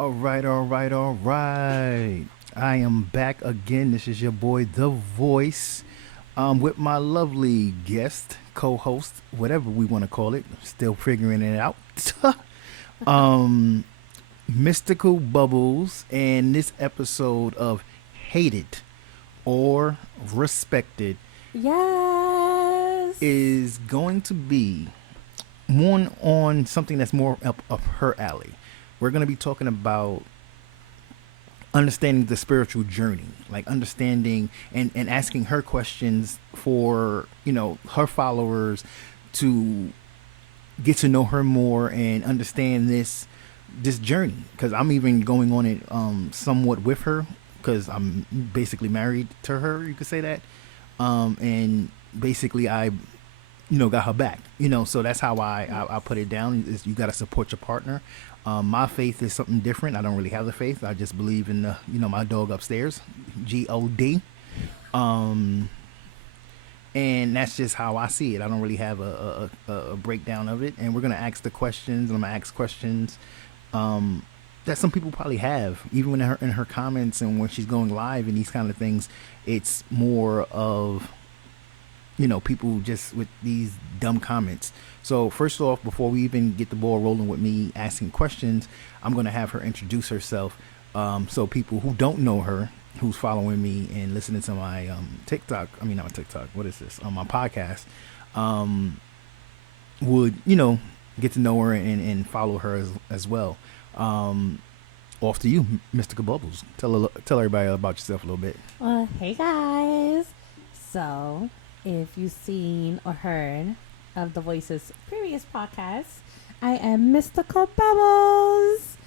All right, all right, all right. I am back again. This is your boy, The Voice, with my lovely guest, co-host, whatever we want to call it. Still figuring it out. um, Mystical Bubbles, and this episode of Hated or Respected Yes. is going to be one on something that's more up her alley. We're going to be talking about understanding the spiritual journey, like understanding and asking her questions for, her followers to get to know her more and understand this journey, because I'm even going on it somewhat with her, because I'm basically married to her, you could say that. And basically I got her back. So that's how I put it down. Is you got to support your partner. My faith is something different. I don't really have the faith. I just believe in the my dog upstairs, God. Um, and that's just how I see it. I don't really have a breakdown of it. And we're gonna ask the questions, and I'm gonna ask questions that some people probably have, even when in her comments and when she's going live and these kind of things. It's more of people just with these dumb comments. So first off, before we even get the ball rolling with me asking questions, I'm going to have her introduce herself. So people who don't know her, who's following me and listening to my TikTok, I mean, not my TikTok, what is this? On my podcast, would, get to know her and follow her as well. Off to you, Mystical Bubbles. Tell everybody about yourself a little bit. Hey guys. So, if you've seen or heard of the Voice's previous podcast, I am Mystical Bubbles.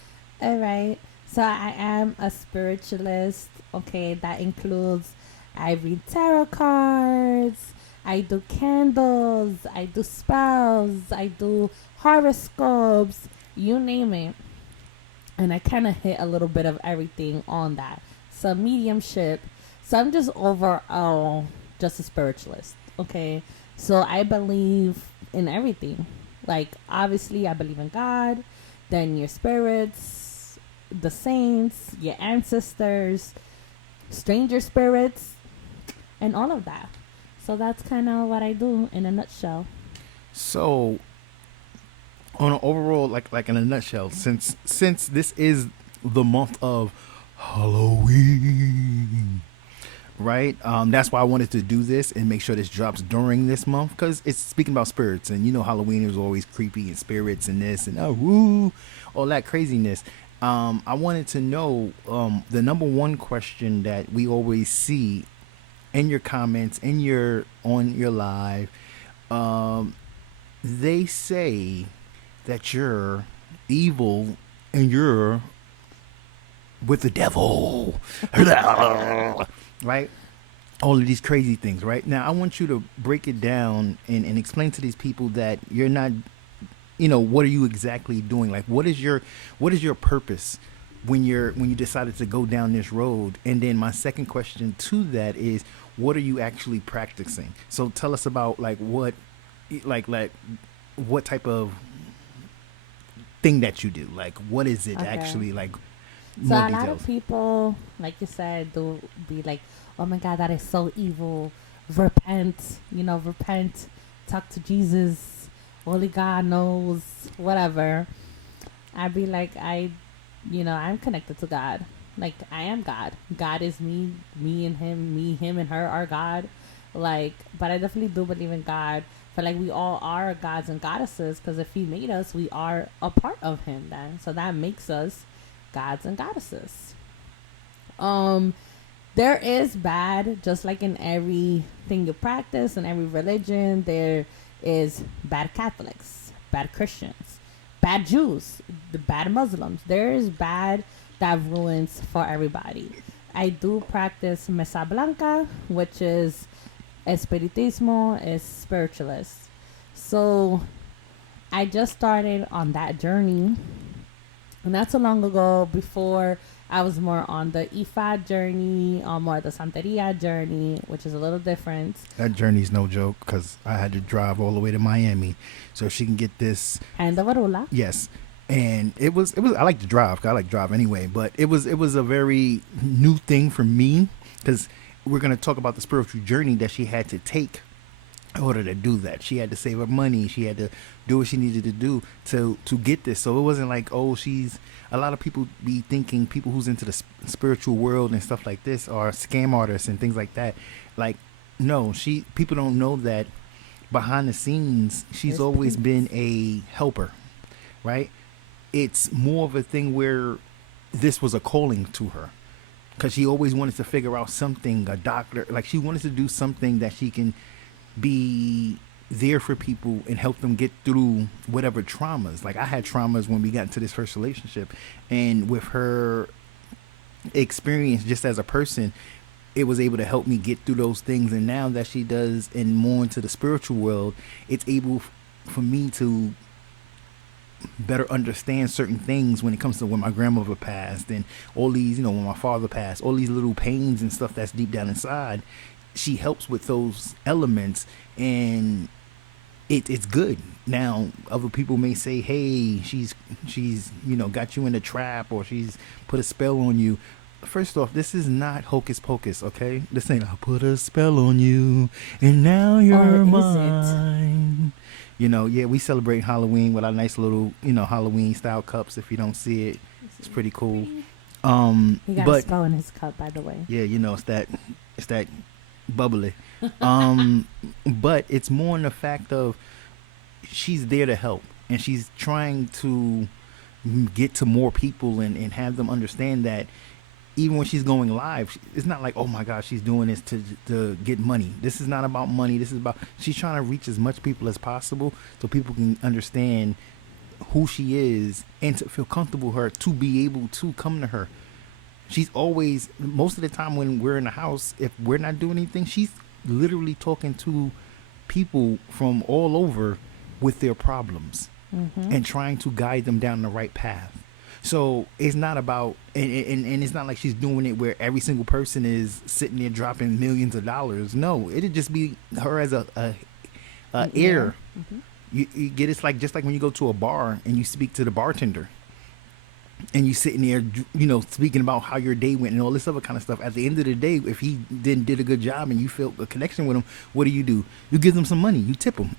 All right. So I am a spiritualist. Okay, that includes I read tarot cards, I do candles, I do spells, I do horoscopes, you name it. And I kind of hit a little bit of everything on that. So mediumship. So I'm just overall just a spiritualist. Okay. So I believe in everything. Like, obviously, I believe in God, then your spirits, the saints, your ancestors, stranger spirits, and all of that. So that's kind of what I do in a nutshell. So on an overall, like in a nutshell, since this is the month of Halloween, right? That's why I wanted to do this and make sure this drops during this month, because it's speaking about spirits, and Halloween is always creepy and spirits and this and woo, all that craziness. I wanted to know the number one question that we always see in your comments, on your live. They say that you're evil and you're with the devil, right? All of these crazy things, right? Now, I want you to break it down and explain to these people that you're not, what are you exactly doing? Like, what is your purpose when you decided to go down this road? And then my second question to that is, what are you actually practicing? So tell us about what type of thing that you do. Like, what is it actually? Like, so more a lot details. of people, like you said, do be like, "Oh my God, that is so evil. Repent, repent. Talk to Jesus. Only God knows. Whatever." I'd be like, I'm connected to God. Like, I am God. God is me. Me and him. Me, him, and her are God. Like, but I definitely do believe in God. But like, we all are gods and goddesses, because if he made us, we are a part of him then. So that makes us gods and goddesses. There is bad, just like in everything you practice in every religion. There is bad Catholics, bad Christians, bad Jews, the bad Muslims. There is bad that ruins for everybody. I do practice Mesa Blanca, which is Espiritismo, is spiritualist. So I just started on that journey not so long ago. Before, I was more on the Ifa journey, or more the Santeria journey, which is a little different. That journey's no joke, because I had to drive all the way to Miami so she can get this. And the Varula. Yes. and it was I like to drive 'cause I like to drive anyway, but it was a very new thing for me because we're going to talk about the spiritual journey that she had to take in order to do that. She had to save up money. She had to do what she needed to do to get this. So it wasn't like, oh, she's a lot of people be thinking people who's into the spiritual world and stuff like this are scam artists and things like that. Like, no, she people don't know that behind the scenes she's There's always peace. been a helper, right? It's more of a thing where this was a calling to her because she always wanted to figure out something, a doctor, like she wanted to do something that she can be there for people and help them get through whatever traumas. Like I had traumas when we got into this first relationship, and with her experience just as a person, it was able to help me get through those things. And now that she does and more into the spiritual world, it's able for me to better understand certain things when it comes to when my grandmother passed and all these, when my father passed, all these little pains and stuff that's deep down inside. She helps with those elements, and it's good. Now, other people may say, "Hey, she's got you in a trap, or she's put a spell on you." First off, this is not hocus pocus, okay? This ain't "I put a spell on you, and now Or you're is it? mine." Yeah, we celebrate Halloween with our nice little, Halloween style cups. If you don't see it, it's pretty cool. He got a But spell in his cup, by the way. yeah, it's that bubbly. But it's more in the fact of she's there to help, and she's trying to get to more people and have them understand that even when she's going live, it's not like, oh my gosh, she's doing this to get money. This is not about money. This is about she's trying to reach as much people as possible so people can understand who she is and to feel comfortable with her, to be able to come to her. She's always, most of the time when we're in the house, if we're not doing anything, she's literally talking to people from all over with their problems Mm-hmm. and trying to guide them down the right path. So it's not about, and it's not like she's doing it where every single person is sitting there dropping millions of dollars. No, it'd just be her as a ear. Mm-hmm. You get, it's like just like when you go to a bar and you speak to the bartender and you sitting there, speaking about how your day went and all this other kind of stuff. At the end of the day, if he did a good job and you felt a connection with him, what do? You give them some money, you tip them.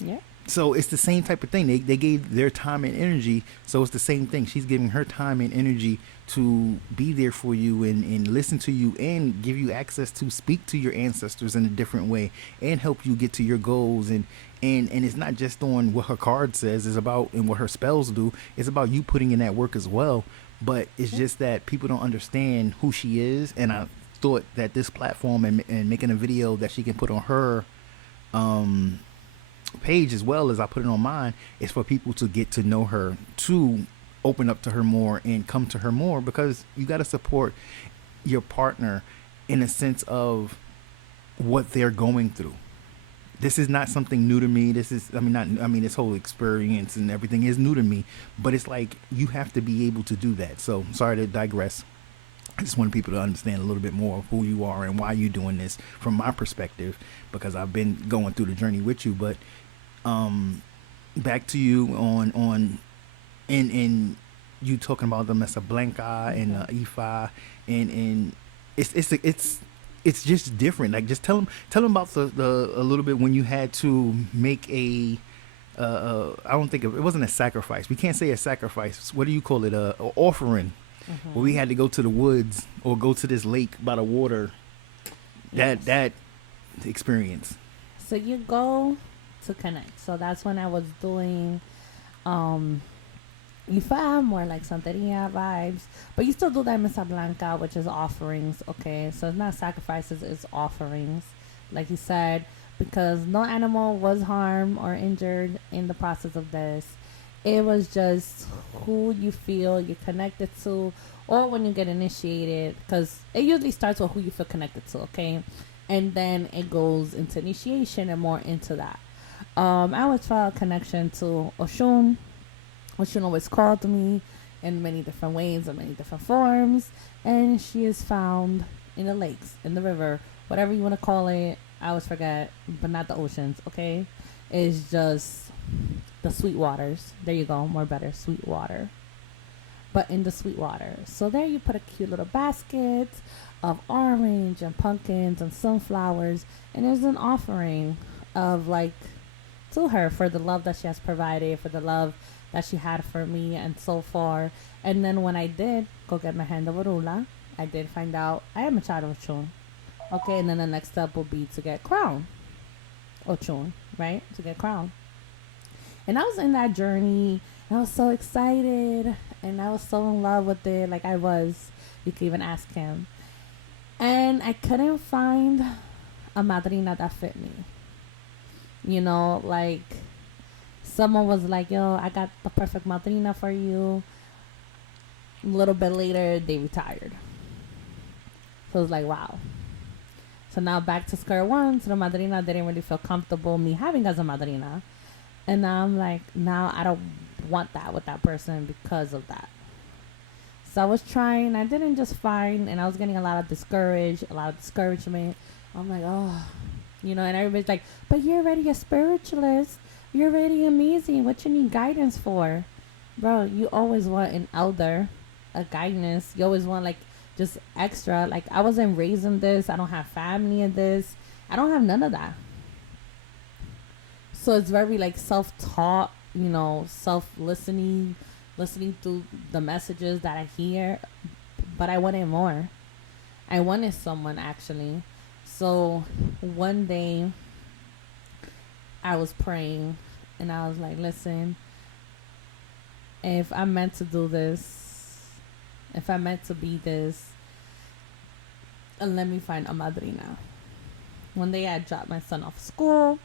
Yeah. So it's the same type of thing. They gave their time and energy. So it's the same thing. She's giving her time and energy to be there for you and listen to you and give you access to speak to your ancestors in a different way and help you get to your goals. And it's not just on what her card says. It's about and what her spells do. It's about you putting in that work as well. But it's just that people don't understand who she is. And I thought that this platform and making a video that she can put on her page as well as I put it on mine is for people to get to know her, to open up to her more and come to her more, because you got to support your partner in a sense of what they're going through. This is not something new to me. This whole experience and everything is new to me, but it's like you have to be able to do that. So sorry to digress. I just want people to understand a little bit more of who you are and why you're doing this from my perspective, because I've been going through the journey with you. But back to you on in you talking about the Mesa Blanca and Ifa, and it's just different. Like, just tell them about the a little bit when you had to make a I don't think it wasn't a sacrifice. We can't say a sacrifice. What do you call it? A offering. Mm-hmm. Where we had to go to the woods or go to this lake by the water. Yes. That experience. So you go to connect. So that's when I was doing Ifa, more like Santeria vibes. But you still do that Mesa Blanca, which is offerings, okay? So it's not sacrifices, it's offerings. Like you said, because no animal was harmed or injured in the process of this. It was just who you feel you're connected to, or when you get initiated, because it usually starts with who you feel connected to, okay? And then it goes into initiation and more into that. I always felt a connection to Oshun. Oshun always called me in many different ways and many different forms, and she is found in the lakes, in the river, whatever you want to call it. I always forget, but not the oceans, okay? It's just the sweet waters. There you go, more better, sweet water. But in the sweet water. So there you put a cute little basket of orange and pumpkins and sunflowers, and there's an offering of like to her for the love that she has provided, for the love that she had for me and so far. And then when I did go get my hand of Orula, I did find out I am a child of Ochun. Okay, and then the next step will be to get crown. Ochun, right? To get crown. And I was in that journey, and I was so excited, and I was so in love with it, like I was. You could even ask him. And I couldn't find a madrina that fit me. You know, like someone was like, yo, I got the perfect madrina for you. A little bit later, they retired. So it was like, wow. So now back to square one. So the madrina didn't really feel comfortable me having as a madrina. And now I'm like, now I don't want that with that person because of that. So I was trying. I didn't just find, and I was getting a lot of discouragement. I'm like, oh, you know, and everybody's like, but you're already a spiritualist. You're already amazing. What you need guidance for? Bro, you always want an elder, a guidance. You always want like just extra. Like I wasn't raised in this. I don't have family in this. I don't have none of that. So it's very like self-taught, you know, listening to the messages that I hear. But I wanted more. I wanted someone actually. So one day I was praying and I was like, listen, if I'm meant to do this, if I'm meant to be this, let me find a madrina. One day I dropped my son off school.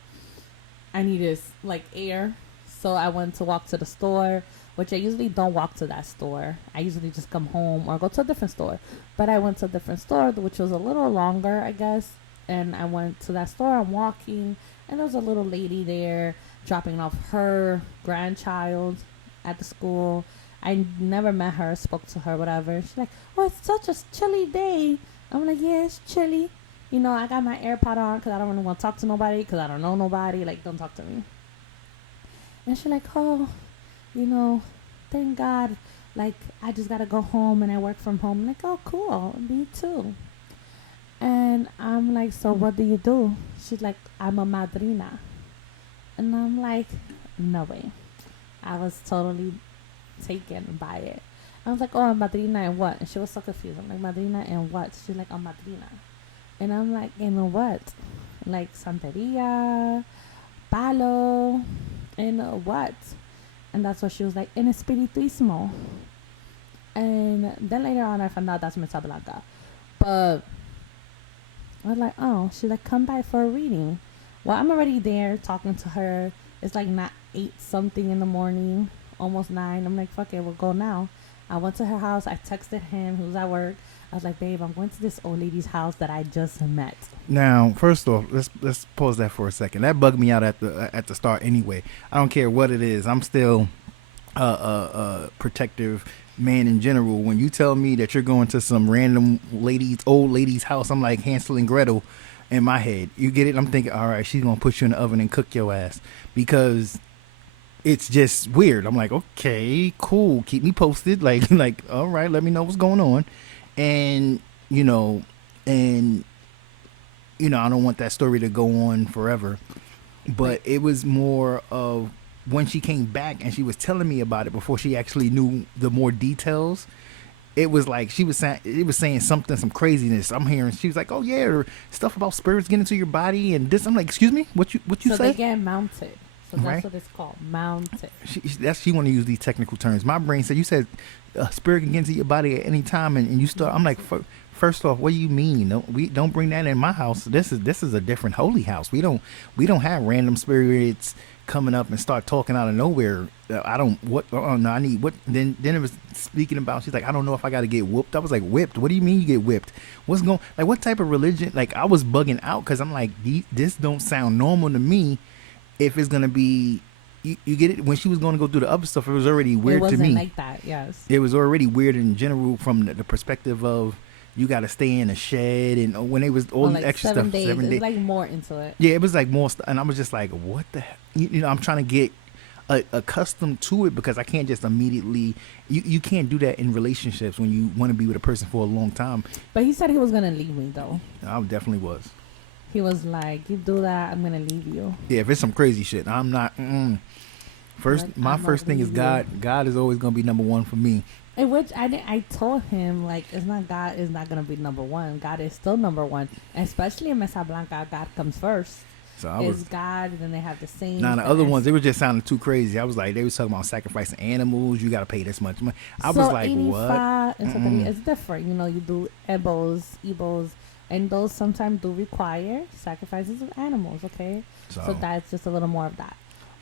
I needed like air. So I went to walk to the store, which I usually don't walk to that store. I usually just come home or go to a different store. But I went to a different store, which was a little longer, I guess. And I went to that store. I'm walking, and there was a little lady there dropping off her grandchild at the school. I never met her, spoke to her, whatever. She's like, oh, it's such a chilly day. I'm like, yeah, it's chilly. You know, I got my AirPod on because I don't really want to talk to nobody because I don't know nobody. Like, don't talk to me. And she's like, oh, you know, thank God. Like, I just got to go home and I work from home. I'm like, oh, cool. Me too. And I'm like, so what do you do? She's like, I'm a madrina. And I'm like, no way. I was totally taken by it. I was like, oh, a madrina and what? And she was so confused. I'm like, madrina and what? She's like, a madrina. And I'm like, in what? Like Santeria, Palo, and what? And that's what she was like, in Espiritismo. And then later on, I found out that's Mesa Blanca. But I was like, oh, she's like, come by for a reading. Well, I'm already there talking to her. It's like not 8 something in the morning, almost 9. I'm like, fuck it, we'll go now. I went to her house. I texted him, who's at work. I was like, babe, I'm going to this old lady's house that I just met. Now, first off, let's pause that for a second. That bugged me out at the start anyway. I don't care what it is. I'm still protective man in general. When you tell me that you're going to some random old lady's house, I'm like Hansel and Gretel in my head. You get it? I'm thinking, all right, she's gonna put you in the oven and cook your ass because it's just weird. I'm like, okay, cool. Keep me posted. Like, all right, let me know what's going on. And I don't want that story to go on forever. But it was more of when she came back and she was telling me about it before she actually knew the more details. It was like she was saying, some craziness. I'm hearing she was like, oh yeah, or stuff about spirits getting into your body and this. I'm like, excuse me, what you so say? So they get mounted. So that's right? what it's called, mounted. She want to use these technical terms. My brain said, you said a spirit can get into your body at any time, and you start. I'm like, first off, what do you mean? No, we don't bring that in my house. This is a different holy house. We don't have random spirits coming up and start talking out of nowhere. I don't. What? Oh no, I need what? Then it was speaking about. She's like, I don't know if I got to get whooped. I was like, whipped? What do you mean you get whipped? What's going? Like, what type of religion? Like, I was bugging out because I'm like, this don't sound normal to me. If it's gonna be, you get it. When she was going to go through the other stuff, it was already weird to me. It wasn't like that. Yes. It was already weird in general from the perspective of you got to stay in a shed and when it was all the extra 7 stuff. Days. 7 days. It was like more into it. Yeah, it was like more, and I was just like, what the heck? I'm trying to get accustomed to it because I can't just immediately. You can't do that in relationships when you want to be with a person for a long time. But he said he was gonna leave me though. I definitely was. He was like, "You do that, I'm gonna leave you." Yeah, if it's some crazy shit, I'm not. First, Like, my I'm first gonna thing is leave you. God. God is always gonna be number one for me. In which I told him like it's not God is not gonna be number one. God is still number one, especially in Mesa Blanca. God comes first. So I Is was. God, and then they have the same. Now the other ones, they were just sounding too crazy. I was like, they was talking about sacrificing animals. You got to pay this much money. I was like, what? It's different. You know, you do ebos, and those sometimes do require sacrifices of animals. Okay, so that's just a little more of that.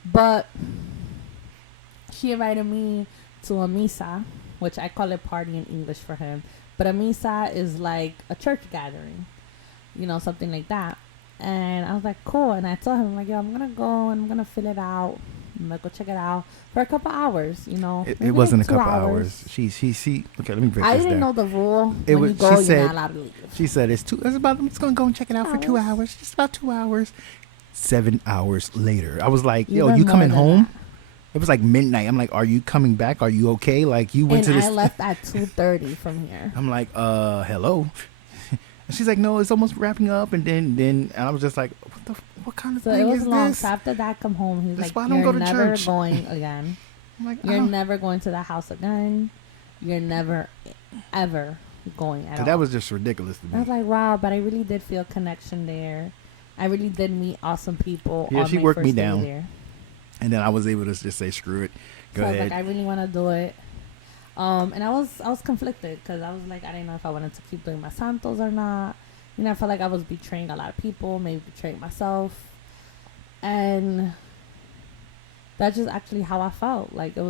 But she invited me to a misa, which I call it party in English for him. But a misa is like a church gathering, you know, something like that. And I was like, cool. And I told him, like, yo, I'm going to go and I'm going to fill it out. I'm going to go check it out for a couple hours, you know. It wasn't a couple hours. She, okay, let me break I this didn't down. know the rule. It When was, you go, she said, you're not allowed to leave. She said, it's going to go and check it out for 2 hours. Just about 2 hours. 7 hours later. I was like, yo, Even you more coming than home? that. It was like midnight. I'm like, are you coming back? Are you okay? Like, you went And to this. I left at 2:30 from here. I'm like, hello. And she's like, no, it's almost wrapping up. And then and I was just like, what kind of So thing it was is long. this? So after that, come home. He's That's like, why I don't you're go to never church." going again. I'm like, You're never going to that house again. You're never, ever going at all. that was just ridiculous to I was me. like, wow, but I really did feel a connection there. I really did meet awesome people. Yeah, on she my worked first me day down. there. And then I was able to just say, screw it. Go So I was ahead. like, I really want to do it. And I was conflicted because I was like, I didn't know if I wanted to keep doing my santos or not. You know, I felt like I was betraying a lot of people, maybe betraying myself. And that's just actually how I felt. Like I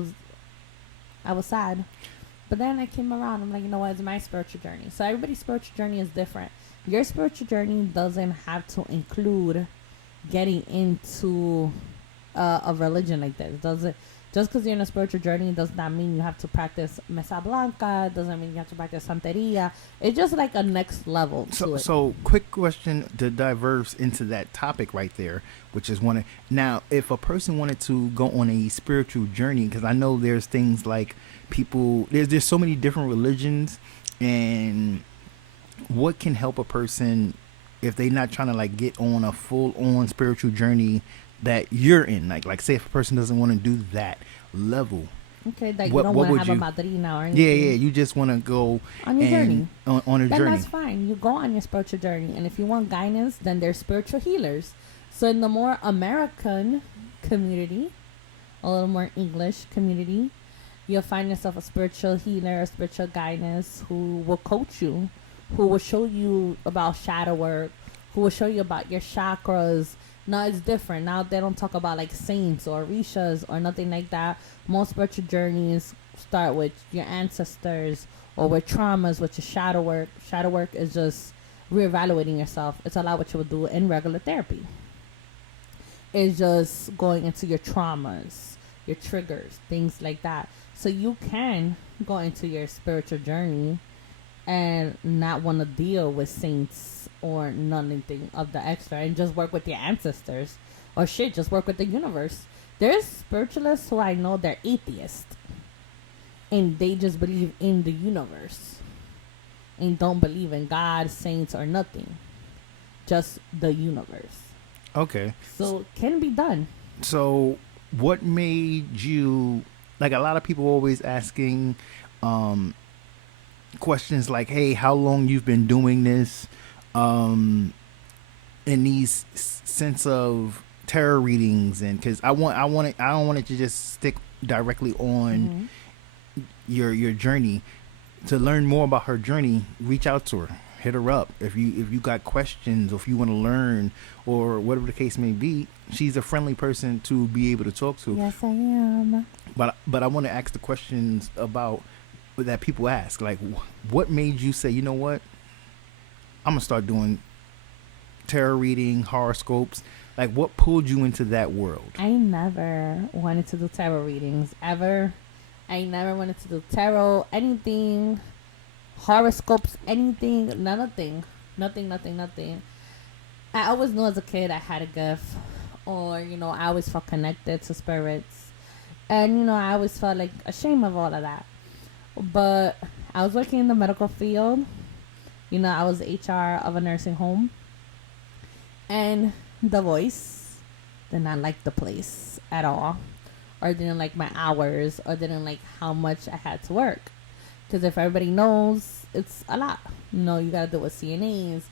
was sad. But then I came around. I'm like, you know what? It's my spiritual journey. So everybody's spiritual journey is different. Your spiritual journey doesn't have to include getting into a religion like this. Doesn't just because you're in a spiritual journey does not mean you have to practice Mesa Blanca. Doesn't mean you have to practice Santeria. It's just like a next level to it. So quick question to diverse into that topic right there, which is one. Now, if a person wanted to go on a spiritual journey, because I know there's things like people, there's so many different religions, and what can help a person if they're not trying to like get on a full on spiritual journey that you're in, like say if a person doesn't want to do that level. Okay, that you don't want to have a madrina or anything. Yeah, you just want to go on your journey. On a then journey. That's fine. You go on your spiritual journey, and if you want guidance, then there's spiritual healers. So in the more American community, a little more English community, you'll find yourself a spiritual healer, a spiritual guidance who will coach you, who will show you about shadow work, who will show you about your chakras. Now it's different. Now they don't talk about like saints or rishas or nothing like that. Most spiritual journeys start with your ancestors or with traumas, which is shadow work. Shadow work is just reevaluating yourself. It's a lot what you would do in regular therapy. It's just going into your traumas, your triggers, things like that. So you can go into your spiritual journey and not want to deal with saints or nothing of the extra and just work with your ancestors or just work with the universe. There's spiritualists who I know they're atheists and they just believe in the universe and don't believe in God, saints, or nothing, just the universe. Okay, So it can be done. so what made you, like, a lot of people always asking questions like, hey, how long you've been doing this, in these sense of tarot readings, and because I don't want it to just stick directly on your journey. To learn more about her journey, reach out to her, hit her up if you got questions, or if you want to learn, or whatever the case may be. She's a friendly person to be able to talk to. Yes, I am. But I want to ask the questions about that people ask, like, what made you say, you know what, I'm gonna start doing tarot reading, horoscopes? Like, what pulled you into that world? I never wanted to do tarot readings ever. I never wanted to do tarot, anything, horoscopes, anything, nothing. I always knew as a kid I had a gift, or I always felt connected to spirits. And, I always felt like ashamed of all of that. But I was working in the medical field. I was HR of a nursing home. And the voice did not like the place at all. Or didn't like my hours. Or didn't like how much I had to work. Because if everybody knows, it's a lot. You got to do with CNAs.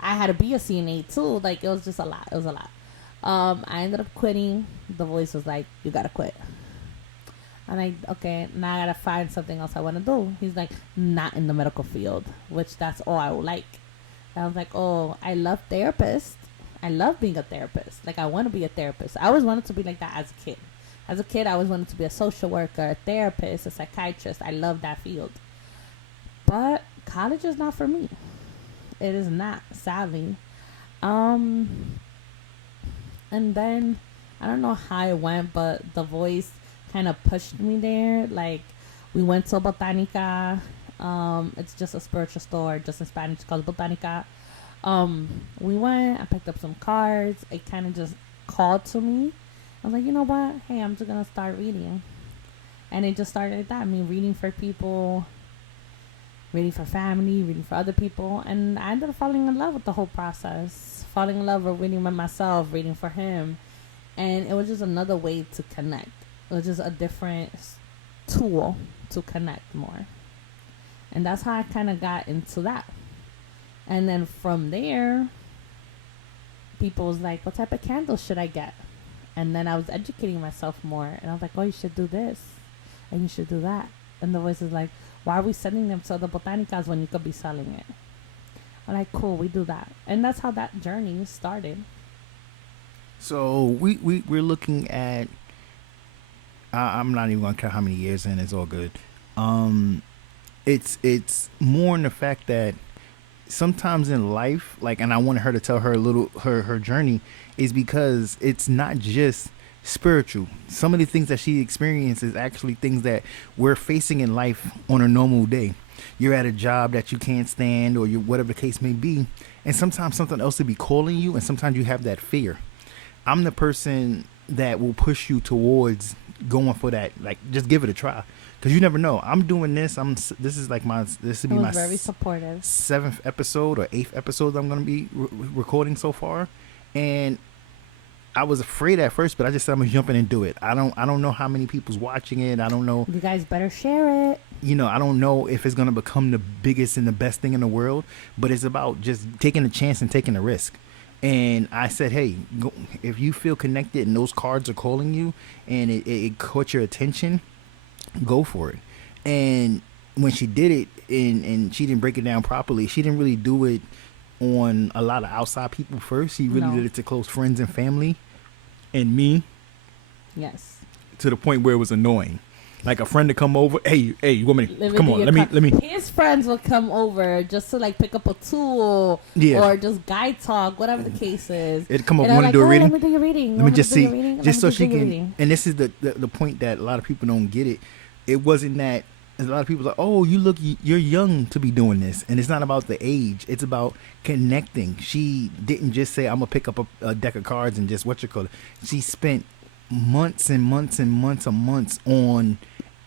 I had to be a CNA too. Like, it was just a lot. It was a lot. I ended up quitting. The voice was like, you got to quit. I'm like, okay, now I got to find something else I want to do. He's like, not in the medical field, which that's all I would like. And I was like, oh, I love therapists. I love being a therapist. Like, I want to be a therapist. I always wanted to be like that as a kid. As a kid, I always wanted to be a social worker, a therapist, a psychiatrist. I love that field. But college is not for me. It is not, sadly. And then, I don't know how it went, but the voice kind of pushed me there. Like, we went to Botanica. It's just a spiritual store, just in Spanish, called Botanica. We went, I picked up some cards. It kind of just called to me. I was like, you know what? Hey, I'm just going to start reading. And it just started like that. I mean, reading for people, reading for family, reading for other people. And I ended up falling in love with the whole process. Falling in love with reading by myself, reading for him. And it was just another way to connect. It was just a different tool to connect more. And that's how I kind of got into that. And then from there, people was like, what type of candles should I get? And then I was educating myself more. And I was like, oh, you should do this. And you should do that. And the voice is like, why are we sending them to the botanicas when you could be selling it? I'm like, cool, we do that. And that's how that journey started. So we're looking at. I'm not even gonna count how many years in. It's all good. It's more in the fact that sometimes in life, like, and I wanted her to tell her her journey, is because it's not just spiritual. Some of the things that she experiences actually things that we're facing in life on a normal day. You're at a job that you can't stand, or you whatever the case may be, and sometimes something else will be calling you, and sometimes you have that fear. I'm the person that will push you towards going for that. Like, just give it a try, because you never know. I'm doing this. This is like this would be my very supportive 7th episode or 8th episode I'm going to be recording so far, and I was afraid at first, but I just said I'm gonna jump in and do it. I don't know how many people's watching it. I don't know. You guys better share it. I don't know if it's gonna become the biggest and the best thing in the world, but it's about just taking a chance and taking a risk. And I said, hey, go, if you feel connected and those cards are calling you and it caught your attention, go for it. And when she did it and she didn't break it down properly, she didn't really do it on a lot of outside people first. She really did it to close friends and family and me. Yes. To the point where it was annoying. Like a friend to come over, hey, you want me to, come on, let me. His friends will come over just to like pick up a tool, or just guide talk, whatever the case is. It'd come over, want to do a reading? Let me do your reading. Let me just see, just so she can. And this is the point that a lot of people don't get it. It wasn't that a lot of people are like, oh, you're young to be doing this, and it's not about the age. It's about connecting. She didn't just say, I'm gonna pick up a deck of cards and just She spent months and months and months on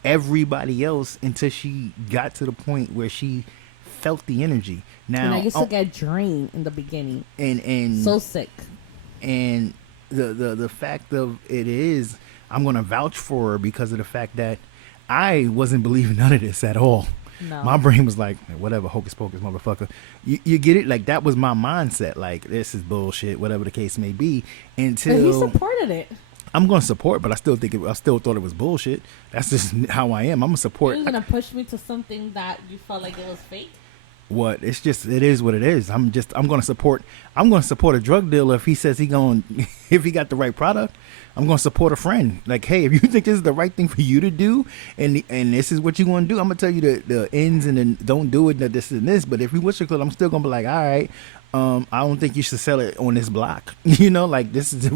everybody else until she got to the point where she felt the energy. Now, and I used to get drained in the beginning, and so sick. And the fact of it is, I'm gonna vouch for her because of the fact that I wasn't believing none of this at all. No. My brain was like, whatever, hocus pocus, motherfucker. You get it? Like, that was my mindset. Like, this is bullshit, whatever the case may be. Until but he supported it. I'm going to support, but I still thought it was bullshit. That's just how I am. I'm going to support. You're going to push me to something that you felt like it was fake? What? It is what it is. I'm going to support a drug dealer if he says if he got the right product. I'm going to support a friend. Like, hey, if you think this is the right thing for you to do, and this is what you want to do, I'm going to tell you the ends and then don't do it, this and this. But if you wish it could, I'm still going to be like, all right, I don't think you should sell it on this block. Like, this is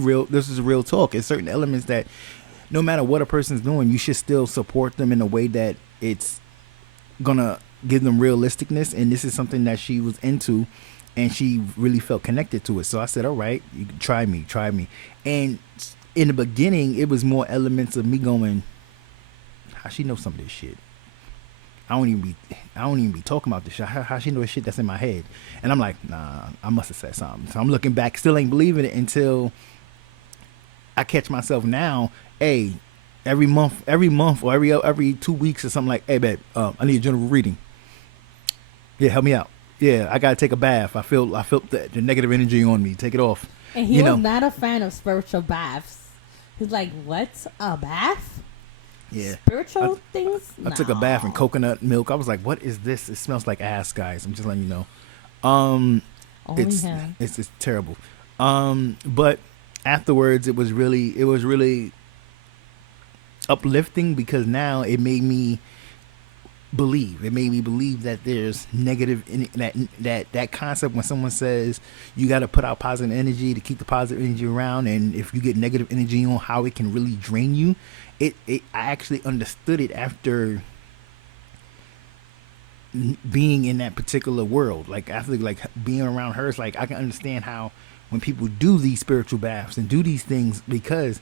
real talk. It's certain elements that no matter what a person's doing, you should still support them in a way that it's going to give them realisticness. And this is something that she was into, and she really felt connected to it. So I said, all right, you can try me. And in the beginning, it was more elements of me going, how she know some of this shit? I don't even be talking about this shit. How she know the shit that's in my head? And I'm like, nah, I must have said something. So I'm looking back, still ain't believing it until I catch myself now. Hey, every month or every 2 weeks or something, like, hey, babe, I need a general reading. Yeah, help me out. Yeah, I gotta take a bath. I felt the negative energy on me. Take it off. And he You was know. not a fan of spiritual baths. He's like, what? A bath? Yeah. Spiritual things? I took a bath in coconut milk. I was like, what is this? It smells like ass, guys. I'm just letting you know. Only him. It's terrible. But afterwards it was really uplifting, because now it made me believe that there's negative in that concept when someone says you got to put out positive energy to keep the positive energy around, and if you get negative energy on, how it can really drain you. I actually understood it after being in that particular world, like after like being around her. It's like I can understand how when people do these spiritual baths and do these things, because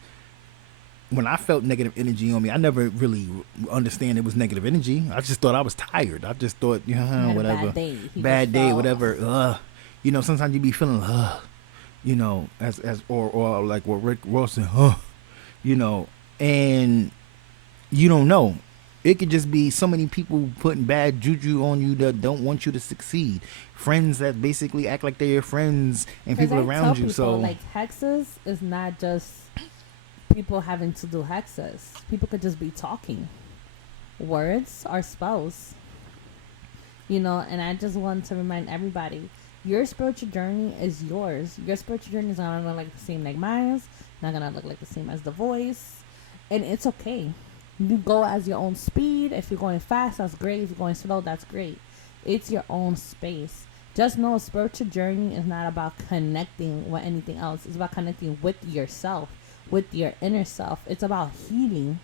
when I felt negative energy on me, I never really understand it was negative energy. I just thought I was tired. I just thought, Had whatever, a bad day. He bad just day, felt- whatever. Sometimes you be feeling, as or like what Rick Ross said, and you don't know. It could just be so many people putting bad juju on you that don't want you to succeed. Friends that basically act like they're your friends, and 'Cause people I around tell you. people, So like, hexes is not just people having to do hexes. People could just be talking. Words are spells. And I just want to remind everybody, your spiritual journey is yours. Your spiritual journey is not going to look like the same like mine. Not going to look like the same as the voice. And it's okay. You go as your own speed. If you're going fast, that's great. If you're going slow, that's great. It's your own space. Just know a spiritual journey is not about connecting with anything else. It's about connecting with yourself, with your inner self. It's about healing.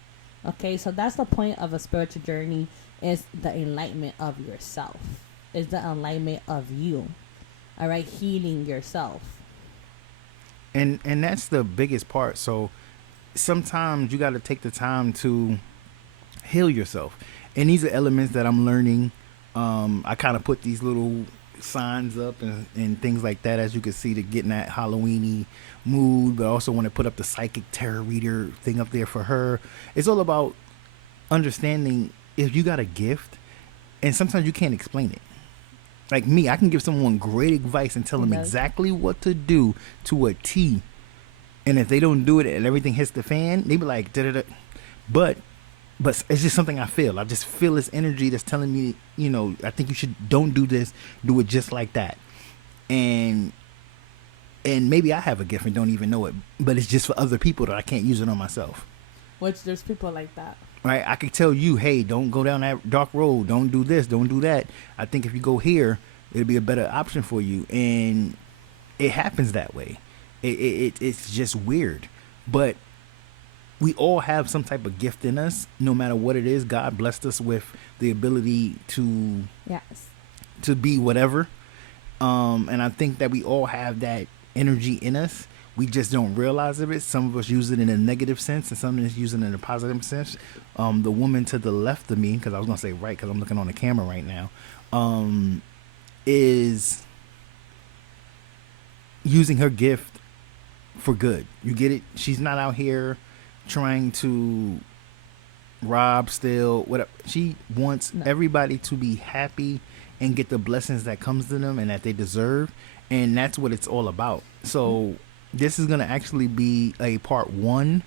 Okay, so that's the point of a spiritual journey, is the enlightenment of yourself. Is the enlightenment of you. All right, healing yourself. and that's the biggest part. So sometimes you got to take the time to heal yourself, and these are elements that I'm learning. I kind of put these little signs up and things like that, as you can see, to get in that Halloweeny mood. But I also want to put up the psychic tarot reader thing up there for her. It's all about understanding if you got a gift, and sometimes you can't explain it. Like me, I can give someone great advice and tell them Yes. exactly what to do to a T, and if they don't do it and everything hits the fan, they be like, da da da. But it's just something I feel. I just feel this energy that's telling me, I think you should, don't do this, do it just like that. And maybe I have a gift and don't even know it, but it's just for other people that I can't use it on myself. Which there's people like that. Right? I could tell you, hey, don't go down that dark road. Don't do this. Don't do that. I think if you go here, it'll be a better option for you. And it happens that way. It's just weird. But we all have some type of gift in us, no matter what it is. God blessed us with the ability to Yes. be whatever. And I think that we all have that energy in us. We just don't realize of it. Some of us use it in a negative sense, and some of us use it in a positive sense. The woman to the left of me, because I was going to say right, because I'm looking on the camera right now, is using her gift for good. You get it? She's not out here trying to rob, steal, whatever. She wants everybody to be happy and get the blessings that comes to them and that they deserve. And that's what it's all about. So this is going to actually be a part 1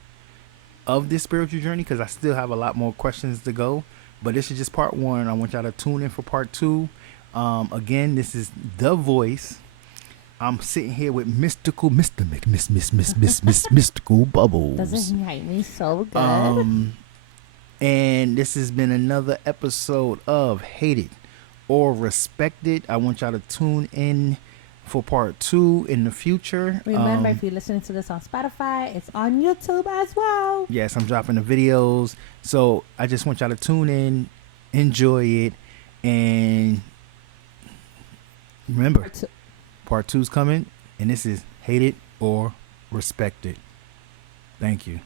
of this spiritual journey, because I still have a lot more questions to go. But this is just part 1. I want y'all to tune in for part 2. Again, this is The Voice. I'm sitting here with mystical Bubbles. Doesn't he hate me so good? And this has been another episode of Hated or Respected. I want y'all to tune in for part 2 in the future. Remember, if you're listening to this on Spotify, it's on YouTube as well. Yes, I'm dropping the videos. So I just want y'all to tune in, enjoy it, and remember, part 2's coming, and this is Hated or Respected. Thank you.